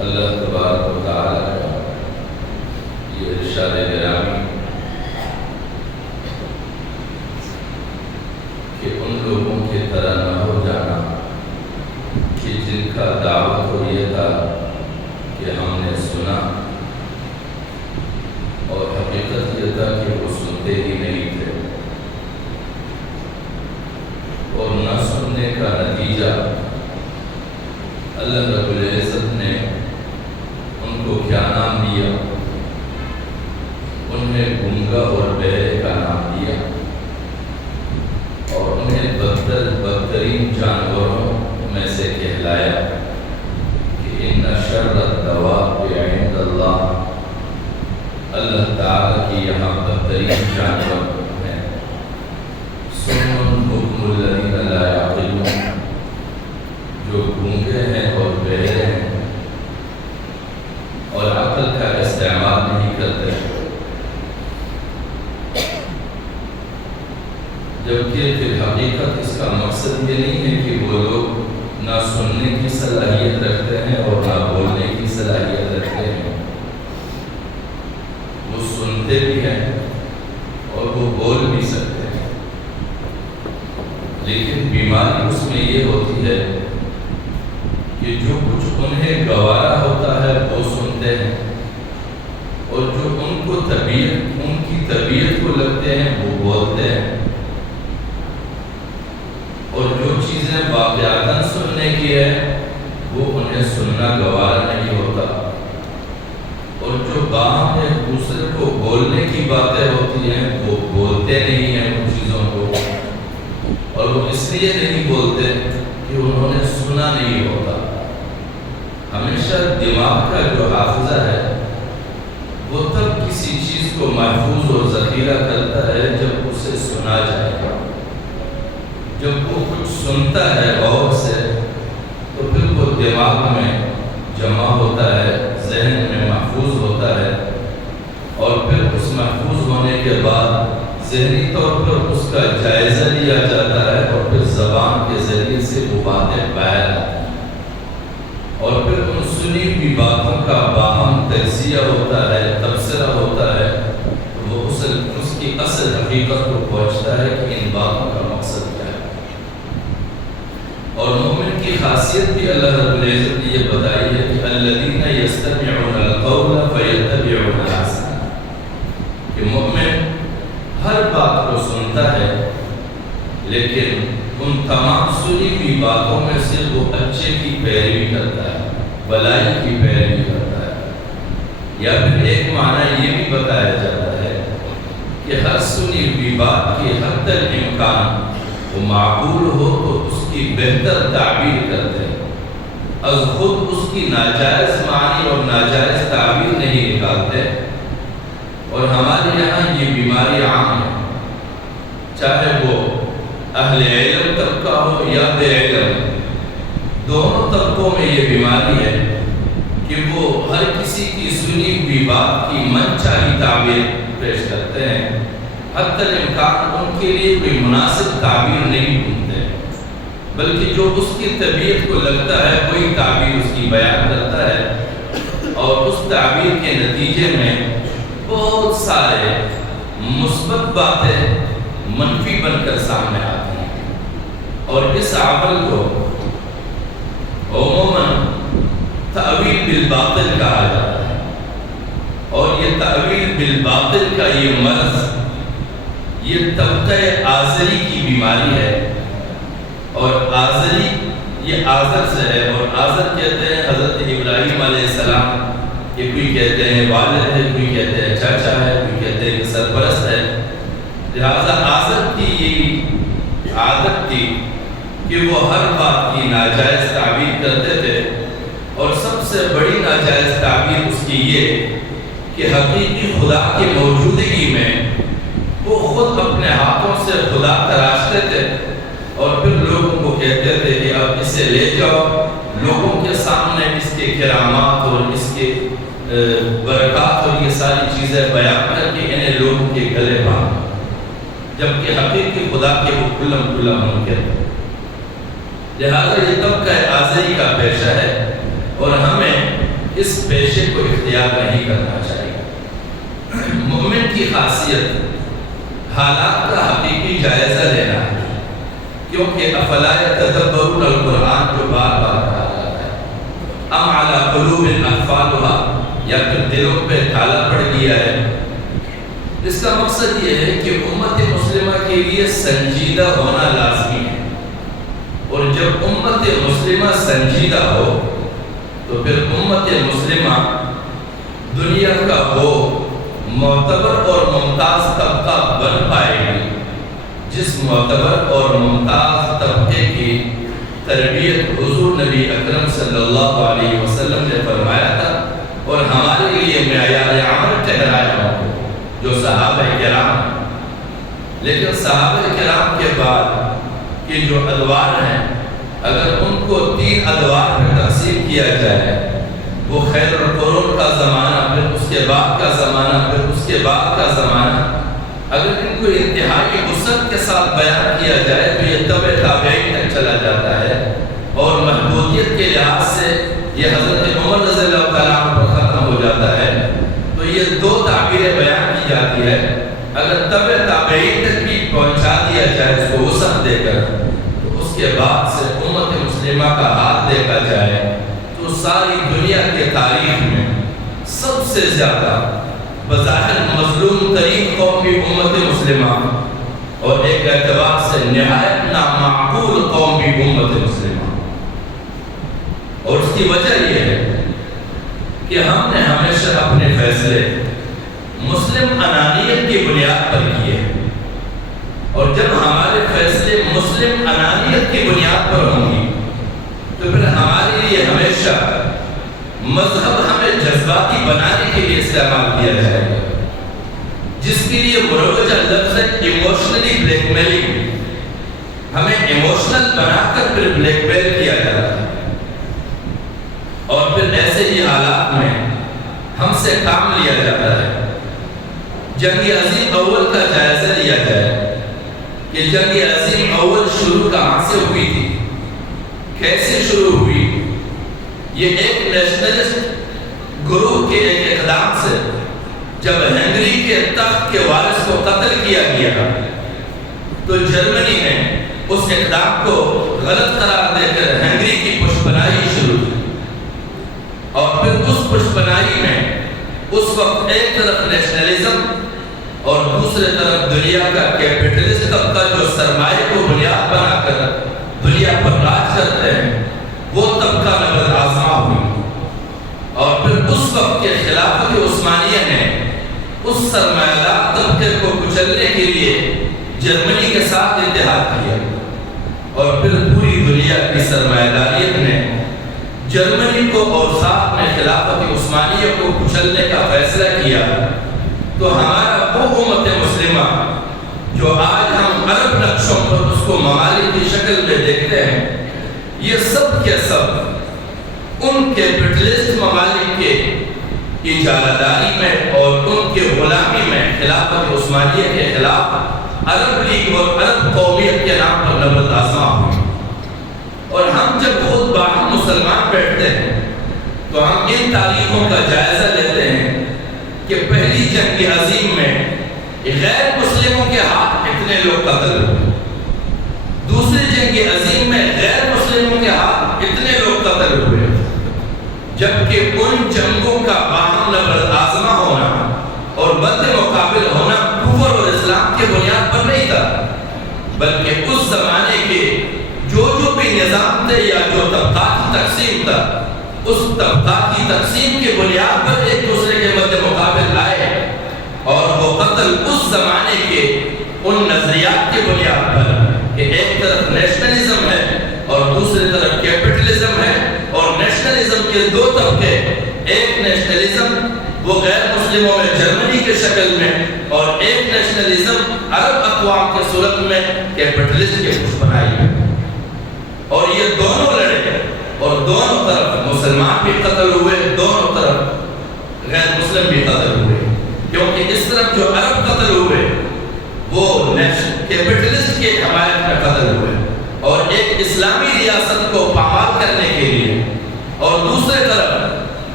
اللہ تبارک و تعالیٰ کا یہ ارشاد گرامی کہ ان لوگوں کی طرح نہ ہو جانا کہ جن کا دعوت تو یہ تھا کہ ہم نے سنا اور حقیقت یہ تھا کہ وہ سنتے ہی نہیں تھے، اور نہ سننے کا نتیجہ اللہ رب العزت نے ان کو کیا نام دیا؟ انہیں گنگا اور بہرے کا نام دیا، اور انہیں بدترین جانوروں میں سے کہلایا کہ ان شر الدواب عند اللہ، اللہ تعالیٰ کی یہاں بدترین جانور ہیں صم بکم الذین لا یعقلون، جو گونگے ہیں اور بہرے ہیں اور عقل کا استعمال نہیں کرتے، جبکہ پھر حقیقت اس کا مقصد یہ نہیں ہے کہ وہ لوگ نہ سننے کی صلاحیت رکھتے ہیں اور نہ بولنے کی صلاحیت رکھتے ہیں، وہ سنتے بھی ہیں اور وہ بول بھی سکتے ہیں، لیکن بیماری اس میں یہ ہوتی ہے کہ جو کچھ انہیں گوارا ہوتا ہے وہ سنتے ہیں، اور جو ان کی طبیعت کو لگتے ہیں وہ بولتے ہیں، اور جو چیزیں واقعاتاً سننے کی ہے وہ انہیں سننا گوارا نہیں ہوتا، اور جو باہم ایک دوسرے کو بولنے کی باتیں ہوتی ہیں وہ بولتے نہیں ہیں ان چیزوں کو، اور وہ اس لیے نہیں بولتے کہ انہوں نے سنا نہیں ہوتا۔ ہمیشہ دماغ کا جو حافظہ ہے وہ تب کسی چیز کو محفوظ اور ذخیرہ کرتا ہے جب اسے سنا جائے گا۔ جب وہ کچھ سنتا ہے غور سے تو پھر وہ دماغ میں جمع ہوتا ہے، ذہن میں محفوظ ہوتا ہے، اور پھر اس محفوظ ہونے کے بعد ذہنی طور پر اس کا جائزہ لیا جاتا ہے، اور پھر زبان کے ذریعے سے وہ باتیں باہر آتی ہیں، اور پھر ان سنی ہوئی باتوں کا باہم تجزیہ ہوتا ہے، تبصرہ ہوتا ہے، وہ اس کی اصل حقیقت کو پہنچتا ہے کہ ان باتوں کا مقصد کیا ہے۔ اور مومن کی خاصیت بھی اللہ رب العزت نے یہ بتائی ہے کہ الذین یستمعون القول فیتبعون احسنہ، کہ مومن ہر بات کو سنتا ہے لیکن ان تمام سنی ہوئی باتوں میں سے وہ اچھے کی پیروی کرتا ہے، بلائی کی پیروی کرتا ہے۔ یا پھر ایک معنی یہ بھی بتایا جاتا ہے کہ ہر سنی ہوئی بات کی حد الامکان وہ معقول ہو تو اس کی بہتر تعبیر کرتے ہیں، از خود اس کی ناجائز معنی اور ناجائز تعبیر نہیں نکالتے۔ اور ہمارے یہاں یہ بیماری عام ہے، چاہے وہ اہل علم طبقہ ہو یا بے علم، دونوں طبقوں میں یہ بیماری ہے کہ وہ ہر کسی کی سنی ہوئی بات کی من چاہی تعبیر پیش کرتے ہیں، حتی الامکان ان کے لیے کوئی مناسب تعبیر نہیں ڈھونڈتے، بلکہ جو اس کی طبیعت کو لگتا ہے وہی تعبیر اس کی بیان کرتا ہے، اور اس تعبیر کے نتیجے میں بہت سارے مثبت باتیں منفی بن کر سامنے آتی ہیں، اور اس عمل کو عموماً تأویل بالباطل کہا جاتا ہے۔ اور یہ تأویل بالباطل کا یہ مرض یہ طبقہ آزری کی بیماری ہے، اور آزری یہ آزر سے ہے، اور آزر کہتے ہیں حضرت ابراہیم علیہ السلام، کہ کوئی کہتے ہیں والد ہے، کوئی کہتے ہیں چاچا ہے، کوئی کہتے ہیں کہ سرپرست ہے۔ لہذا آزر کی یہ عادت تھی کہ وہ ہر بات کی ناجائز تعبیر کرتے تھے، اور سب سے بڑی ناجائز تعبیر اس کی یہ کہ حقیقی خدا کی موجودگی میں وہ خود اپنے ہاتھوں سے خدا تراشتے تھے، اور پھر لوگوں کو کہتے تھے کہ اب اسے لے جاؤ، لوگوں کے سامنے اس کے کرامات اور اس کے برکات اور یہ ساری چیزیں بیان کر کے انہیں لوگوں کے گلے باندھو، جبکہ حقیقی خدا کے وہ کلم منکر ہے۔ لہٰذا یہ طبقہ آزری کا پیشہ ہے، اور ہمیں اس پیشے کو اختیار نہیں کرنا چاہیے۔ مومن کی خاصیت حالات کا حقیقی جائزہ لینا ہے، کیونکہ افلا یتدبرون القرآن جو بار بار کہا جاتا ہے، ام علی قلوب اقفالها، یا پھر دلوں پہ تالا پڑ گیا ہے۔ اس کا مقصد یہ ہے کہ امت مسلمہ کے لیے سنجیدہ ہونا لازمی ہے، اور جب امت مسلمہ سنجیدہ ہو تو پھر امت مسلمہ دنیا کا وہ معتبر اور ممتاز طبقہ بن پائے گی جس معتبر اور ممتاز طبقے کی تربیت حضور نبی اکرم صلی اللہ علیہ وسلم نے فرمایا تھا اور ہمارے لیے معیار عمل ٹھہرایا ہو، جو صحابہ کرام۔ لیکن صحابہ کرام کے بعد کے جو ادوار ہیں، اگر ان کو 3 ادوار میں تقسیم کیا جائے، وہ خیر القرون کا زمانہ، پھر اس کے بعد کا زمانہ، پھر اس کے بعد کا زمانہ، اگر ان کو انتہائی وسعت کے ساتھ بیان کیا جائے تو یہ تبع تابعین تک چلا جاتا ہے، اور محدودیت کے لحاظ سے یہ حضرت عمر رضی اللہ تعالیٰ عنہ پر ختم ہو جاتا ہے۔ تو یہ 2 تعبیریں بیان کی جاتی ہے، اگر تبع تابعین تک بھی پہنچا دیا جائے اس کو وسعت دے کر، تو اس کے بعد سے امت مسلمہ کا ہاتھ دیکھا جائے تو ساری دنیا کے تاریخ میں سب سے زیادہ بظاہر مظلوم ترین قوم بھی امت مسلمہ، اور ایک اعتبار سے نہایت نامعقول قوم بھی امت مسلمہ۔ اور اس کی وجہ یہ ہے کہ ہم نے ہمیشہ اپنے فیصلے مسلم انانیت کی بنیاد پر کیے، اور جب ہمارے فیصلے مسلم انانیت کی بنیاد پر ہوں گی تو پھر ہمارے لیے ہمیشہ مذہب ہمیں جذباتی بنانے کے لیے استعمال کیا جائے گا، جس کے لیے مروجہ لفظ ہے ایموشنلی بلیک میلنگ۔ ہمیں ایموشنل بنا کر پھر بلیک میل کیا جاتا ہے، اور پھر ایسے ہی حالات میں ہم سے کام لیا جاتا ہے۔ جنگ عظیم اول کا جائزہ لیا جائے کہ جنگ عظیم اول شروع کہاں سے ہوئی تھی، کیسے شروع ہوئی۔ یہ ایک نیشنلسٹ گروہ کے ایک اقدام سے جب ہنگری کے تخت کے وارث کو قتل کیا گیا تو جرمنی نے اس اقدام کو غلط قرار دے کر ہنگری کی پشپناہی شروع کی، اور پھر اس پشپناہی میں اس وقت ایک طرف نیشنلزم اور دوسرے طرف دنیا کا کیپٹلسٹ طبقہ جو سرمایہ کو بنیاد بنا کر دنیا پر راج کرتے ہیں، وہ طبقہ نبرد آزما ہوئی، اور پھر اس وقت کے خلافت عثمانیہ نے اس سرمایہ دار طبقے کو کچلنے کے لیے جرمنی کے ساتھ اتحاد کیا، اور پھر پوری دنیا کی سرمایہ داریت نے جرمنی کو اور ساتھ میں خلافت عثمانیہ کو کچلنے کا فیصلہ کیا۔ تو ہمارا وہ امت مسلمہ جو آج ہم عرب نقشوں پر اس کو ممالک کی شکل میں دیکھتے ہیں، یہ سب کے سب ان کے کیپٹلسٹ ممالک کے اجارہ میں اور ان کے غلامی میں خلافت عثمانیہ کے خلاف عرب لیگ اور عرب قومیت کے نام پر نبرد آزما ہوئی۔ اور ہم جب خود باہم مسلمان بیٹھتے ہیں تو ہم ان تاریخوں کا جائزہ لیتے ہیں کہ پہلی جنگ عظیم میں غیر مسلموں کے ہاتھ اتنے لوگ قتل ہوئے، دوسری جنگ عظیم میں غیر مسلموں کے ہاتھ اتنے لوگ قتل ہوئے، جبکہ ان جنگوں کا باہم نبرد آزما ہونا اور بد مقابل ہونا کفر اور اسلام کے بنیاد پر نہیں تھا، بلکہ اس زمانے کے جو بھی نظام تھے یا جو طبقاتی تقسیم تھا، اس طبقاتی تقسیم کے بنیاد پر ایک دوسرے کے مد مقابل آئے، اور وہ قتل اس زمانے کے ان نظریات کے بنیاد پر کہ ایک طرف نیشنلزم ہے اور دوسری طرف کیپٹلزم ہے، اور نیشنلزم کے 2 طبقے، ایک نیشنلزم وہ غیر مسلموں میں جرمنی کے شکل میں، اور ایک نیشنلزم عرب اقوام کے صورت میں کیپٹلسٹ کے پشپناہی میں، اور یہ دونوں لڑے، اور دونوں طرف مسلمان بھی قتل ہوئے، دونوں طرف غیر مسلم بھی قتل ہوئے، کیونکہ اس طرف جو عرب قتل ہوئے وہ کیپٹلسٹ کے حمایت میں قتل ہوئے، اور ایک اسلامی ریاست کو پامال کرنے کے لیے، اور دوسرے طرف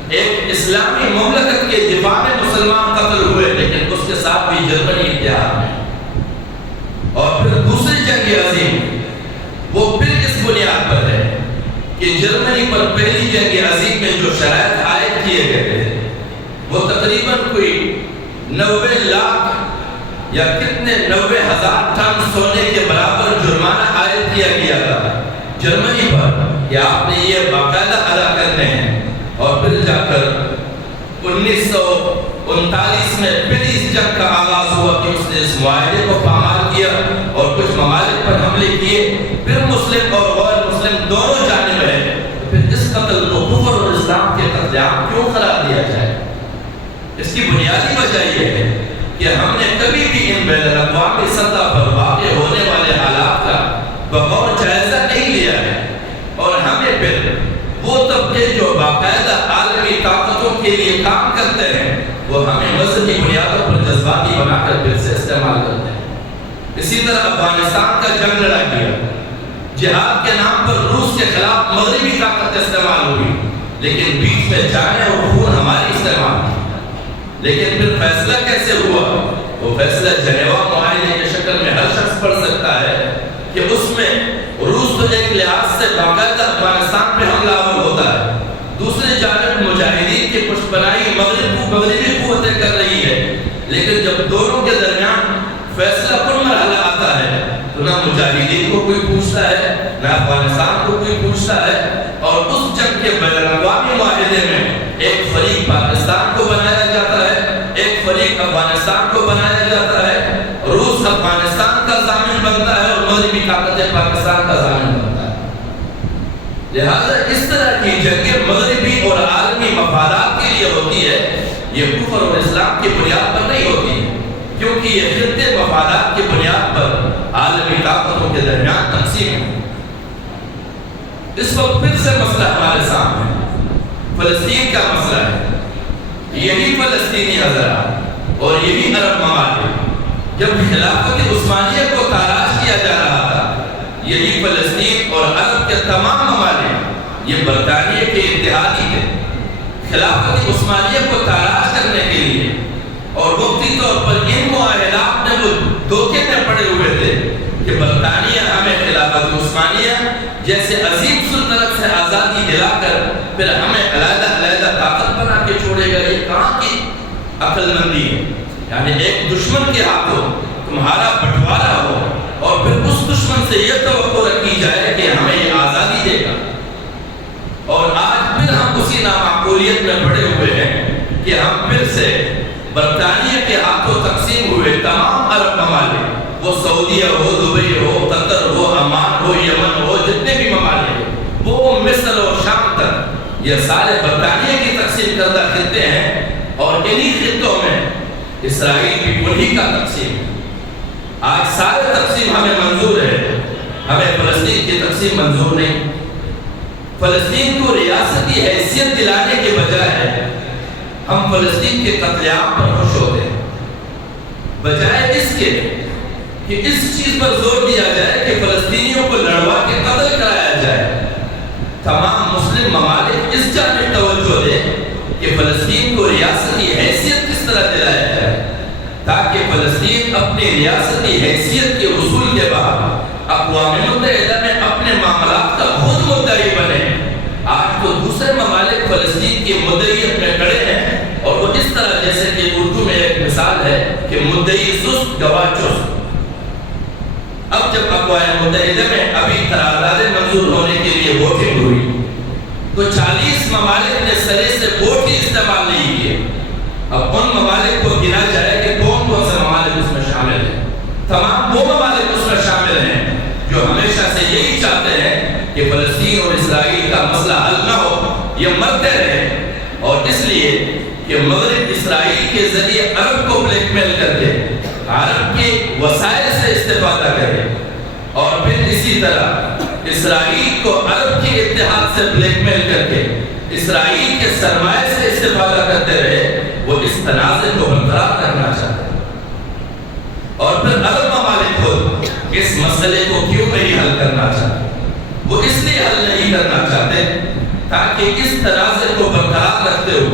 ایک اسلامی مملکت کے دفاع میں مسلمان قتل ہوئے، لیکن اس کے ساتھ بھی جرمنی اتحاد میں. اور پھر دوسری جنگ عظیم وہ پھر اس بنیاد پر ہے کہ جرمنی پر پہلی جنگ عظیم میں جو شرائط عائد کیے گئے تھے وہ تقریباً کوئی 90 لاکھ یا کتنے 90,000 ٹن سونے کے برابر جرمانہ عائد کیا گیا تھا جرمنی پر کہ آپ نے یہ باقاعدہ ادا کرنے ہیں. اور پھر جا کر 1939 میں پھر اس جنگ کا آغاز ہوا کہ اس نے اس معاہدے کو پامال کیا اور کچھ ممالک پر حملے کیے. پھر مسلم اور غیر مسلم دونوں جانب ہیں. پھر اس قتل کو کفر اور اسلام کے قتل عام کیوں قرار دیا جائے؟ اس کی بنیادی وجہ یہ ہے کہ ہم نے کبھی بھی ان بین الاقوامی سطح پر واقع ہونے والے حالات کا بغور جائزہ نہیں لیا ہے. اور ہمیں پھر وہ طبقے جو باقاعدہ عالمی طاقتوں کے لیے کام کرتے ہیں وہ ہمیں مذہبی بنیادوں پر جذباتی بنا کر پھر سے استعمال کرتے ہیں. اسی طرح افغانستان کا جنگ لڑا گیا، جہاد کے نام پر روس کے خلاف مغربی طاقت استعمال ہوئی، لیکن بیچ میں جانیں اور خون ہماری استعمال کی. لیکن پھر فیصلہ کیسے ہوا؟ وہ فیصلہ جنیوا معاہدے کی شکل میں ہر شخص پڑھ سکتا ہے کہ اس میں روس تو ایک لحاظ سے باقاعدہ افغانستان پہ حملہ آور ہوتا ہے، دوسری جانب مجاہدین کی پشت پناہی مغربی قوتیں کر رہی ہے. لیکن جب دونوں کے درمیان فیصلہ کن مرحلہ آتا ہے تو نہ مجاہدین کو کوئی پوچھتا ہے نہ افغانستان کو کوئی پوچھتا ہے. اور اس جنگ کے بین الاقوامی معاہدے میں ایک فریق پاکستان کو بنایا جاتا ہے، ایک فریق افغانستان کو بنایا جاتا ہے. روس افغانستان کا ضامن بنتا ہے اور مغربی طاقتیں پاکستان کا ضامن بنتا ہے. لہذا اس طرح کی جنگیں مغربی اور عالمی مفادات کے لیے ہوتی ہے، یہ کفر اور اسلام کی بنیاد پر نہیں ہوتی ہے، کیونکہ یہ خطے مفادات کی بنیاد پر عالمی طاقتوں کے درمیان تقسیم ہے. اس وقت پھر سے مسئلہ ہمارے سامنے فلسطین کا مسئلہ ہے. یہی فلسطینی حضرات اور یہی عرب ممالک جب خلافت عثمانیہ کو تاراج کیا جا رہا تھا، یہی فلسطین اور عرب کے تمام ممالک یہ برطانیہ کے اتحادی تھے. خلافت عثمانیہ کو تاراج کرنے کے لیے اور وقتی طور پر ان معاہدات میں وہ دھوکے میں پڑے ہوئے تھے کہ برطانیہ ہمیں خلافت عثمانیہ جیسے عظیم سلطنت سے آزادی دلا کر پھر ہمیں علیحدہ علیحدہ طاقت بنا کے چھوڑے گا. یہ کہاں کی عقل مندی ہے؟ یعنی ایک دشمن کے ہاتھوں تمہارا بٹوارا ہو اور پھر اس دشمن سے یہ توقع رکھی جائے کہ ہمیں یہ آزادی دے گا. اور آج پھر ہم اسی نامعقولیت میں پڑے ہوئے ہیں کہ ہم پھر سے برطانیہ کے ہاتھوں تقسیم ہوئے تمام عرب ممالک، وہ سعودیہ ہو، دبئی ہو، قطر ہو، عمان ہو، یمن ہو، جتنے بھی ممالک، وہ مصر اور شام تک، یہ سارے برطانیہ کی تقسیم کردہ خطے ہیں. اور انہی خطوں میں اسرائیل بھی انہی کا تقسیم ہے. آج سارے تقسیم ہمیں منظور ہے، ہمیں فلسطین کی تقسیم منظور نہیں. فلسطین کو ریاستی حیثیت دلانے کے بجائے ہم فلسطین کے قتل عام پر خوش ہوتے ہیں، بجائے اس کے کہ اس چیز پر زور دیا جائے کہ فلسطینیوں کو لڑوا کے قتل کرایا جائے. تمام مسلم ممالک اس جانب توجہ دیں کہ فلسطین کو ریاستی حیثیت کس طرح دلایا جائے تاکہ فلسطین اپنی ریاستی حیثیت کے حصول کے بعد اقوام متحدہ میں اپنے معاملات کا خود مدعی بنے. آج تو دوسرے ممالک فلسطین کی مدعیت میں کھڑے ہیں اور وہ اس طرح جیسے کہ اردو میں ایک مثال ہے کہ مدعی سست گواہ چست. اب جب اقوام متحدہ میں ابھی قراردادیں منظور ہونے کے لیے ووٹنگ ہوئی تو 40 ممالک نے سرے سے ووٹ ہی استعمال نہیں کیے. اب ان ممالک کو گنا جائے کہ کون کون سے ممالک اس میں شامل ہیں. تمام وہ ممالک اس میں شامل ہیں جو ہمیشہ سے یہی چاہتے ہیں کہ فلسطین اور اسرائیل کا مسئلہ حل نہ ہو، یہ مرتے رہے. اور اس لیے کہ مغرب اسرائیل کے ذریعے عرب کو بلیک میل کر کے عرب کے وسائل سے استفادہ کرے اور پھر اسی طرح اسرائیل کو عرب کے اتحاد سے بلیک میل کر کے اسرائیل کے سرمایہ سے استفادہ کرتے رہے. وہ اس تنازع کو برقرار کرنا چاہتے ہیں. اور پھر عرب ممالک خود اس مسئلے کو کیوں نہیں حل کرنا چاہتے؟ وہ اس لیے حل نہیں کرنا چاہتے تاکہ اس تنازع کو برقرار رکھتے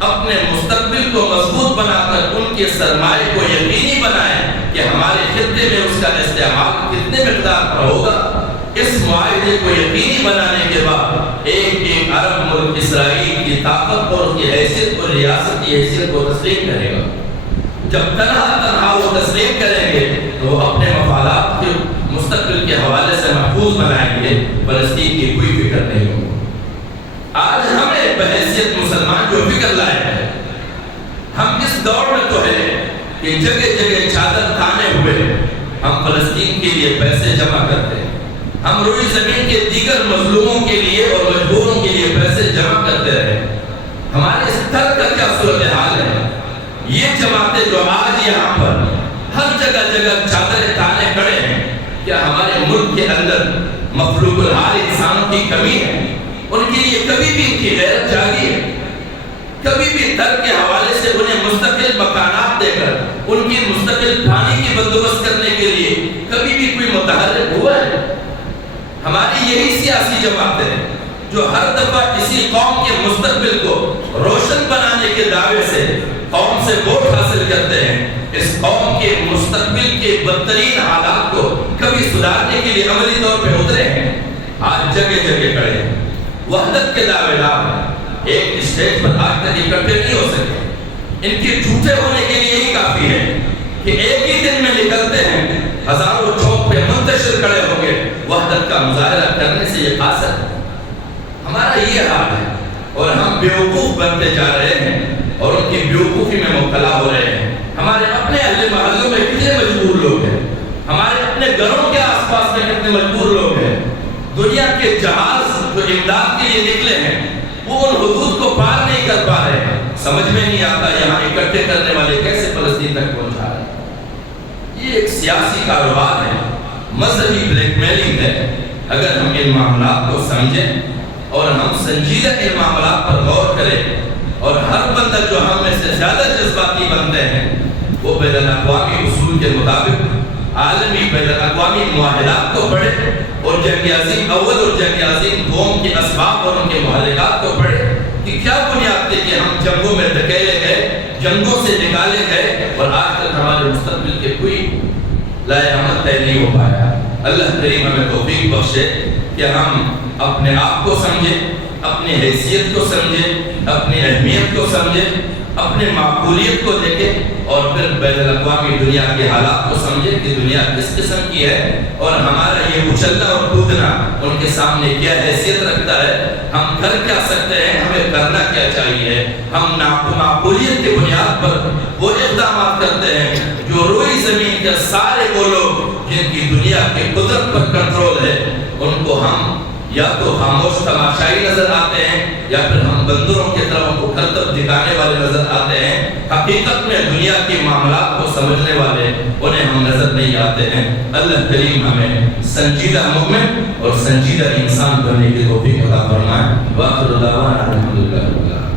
اپنے مستقبل کو مضبوط بنا کر ان کے سرمایہ کو یقینی بنائیں کہ ہمارے خطے میں اس کا استعمال کتنے مقدار پر ہوگا۔ اس معاہدے کو یقینی بنانے کے بعد ایک عرب ملک اسرائیل کی طاقت اور کی حیثیت اور ریاست کی حیثیت کو تسلیم کرے گا۔ جب تنہا وہ تسلیم کریں گے تو وہ اپنے مفادات کے مستقبل کے حوالے سے محفوظ بنائیں گے، فلسطین کی کوئی فکر نہیں ہوگی۔ آج ہمیں بحیثیت مسلمان جو فکر لائے ہیں، ہم اس دور میں تو ہے کہ جگہ جگہ چادر تانے ہوئے ہم فلسطین کے لیے پیسے جمع کرتے ہیں، ہم روئی زمین کے دیگر مظلوموں کے لیے اور مجبوروں کے لیے پیسے جمع کرتے رہے۔ ہمارے اس طرح کا کیا صورتحال ہے؟ یہ جماعتیں جو آج یہاں پر ہر جگہ جگہ چادر تانے کھڑے ہیں، کیا ہمارے ملک کے اندر مخلوق الحال انسانوں کی کمی ہے؟ ان کے لیے کبھی بھی ان کی غیرت جاگی ہے؟ کبھی بھی در کے حوالے سے انہیں مستقل مکانات دے کر ان کی مستقل پانی کی بندوبست کرنے کے لیے کبھی بھی کوئی متحرک ہوا ہے؟ ہماری یہی سیاسی جماعتیں ہیں جو ہر دفعہ کسی قوم کے مستقبل کو روشن بنانے کے دعوے سے قوم سے ووٹ حاصل کرتے ہیں، اس قوم کے مستقبل کے بدترین حالات کو کبھی سدھارنے کے لیے عملی طور پہ اترے ہیں۔ آج جگہ جگہ کھڑے ہیں، وحدت کے دعوے دار ہیں، ایک اسٹیج پر آج تک اکٹھے نہیں ہو سکے۔ ان کے جھوٹے ہونے کے لیے یہی کافی ہے کہ ایک ہی دن میں نکلتے ہیں، ہزاروں چوک پہ منتشر کھڑے ہوں گے، وحدت کا مظاہرہ کرنے سے یہ قاصر ہے۔ ہمارا یہ حال ہے اور ہم بیوقوف بنتے جا رہے ہیں اور ان کی بیوقوفی میں مبتلا ہو رہے ہیں۔ ہمارے اپنے اہل محلوں میں کتنے مجبور لوگ ہیں، ہمارے اپنے گھروں کے آس پاس میں کتنے مجبور لوگ ہیں۔ دنیا کے جہاز جو امداد کے لیے نکلے ہیں وہ ان حدود کو پار نہیں کر پا رہے ہیں۔ سمجھ میں نہیں آتا یہاں اکٹھے کرنے والے کیسے فلسطین تک پہنچا رہے ہیں۔ یہ ایک سیاسی کاروبار ہے، مذہبی بلیک میلنگ ہے۔ اگر ہم ان معاملات کو سمجھیں اور ہم سنجیدہ ان معاملات پر غور کریں اور ہر بندہ جو ہم میں سے زیادہ جذباتی بنتے ہیں وہ بین الاقوامی اصول کے مطابق عالمی بین الاقوامی معاہدات کو پڑھے اور جنگ عظیم اول اور جنگ عظیم دوم کے اسباب اور ان کے محرکات کو پڑھے کہ کیا بنیاد تھی کہ ہم جنگوں میں دھکیلے گئے، جنگوں سے نکالے گئے اور آج تک ہمارے مستقبل کے کوئی لائے عمل طے نہیں ہو پایا۔ اللہ کریم ہمیں توفیق بخشے کہ ہم اپنے آپ کو سمجھیں، اپنی حیثیت کو سمجھیں، اپنی اہمیت کو سمجھیں، اپنے معقولیت کو دیکھیں اور پھر بین الاقوامی دنیا کے حالات کو سمجھیں کہ دنیا کس قسم کی ہے اور ہمارا یہ اچھلنا اور کودنا ان کے سامنے کیا حیثیت رکھتا ہے، ہم کر کیا سکتے ہیں، ہمیں کرنا کیا چاہیے۔ ہم معقولیت کی بنیاد پر وہ اقدامات کرتے ہیں جو روئی زمین کے سارے وہ لوگ جن کی دنیا کی قدرت پر کنٹرول ہے ان کو ہم یا تو خاموش تماشائی نظر آتے ہیں یا پھر ہم بندروں کی طرح ان کو کرتب دکھانے والے نظر آتے ہیں۔ حقیقت میں دنیا کے معاملات کو سمجھنے والے انہیں ہم نظر نہیں آتے ہیں۔ اللہ کریم ہمیں سنجیدہ مومن اور سنجیدہ انسان بننے کی توفیق عطا فرمائے۔ وآخر دعوانا الحمدللہ۔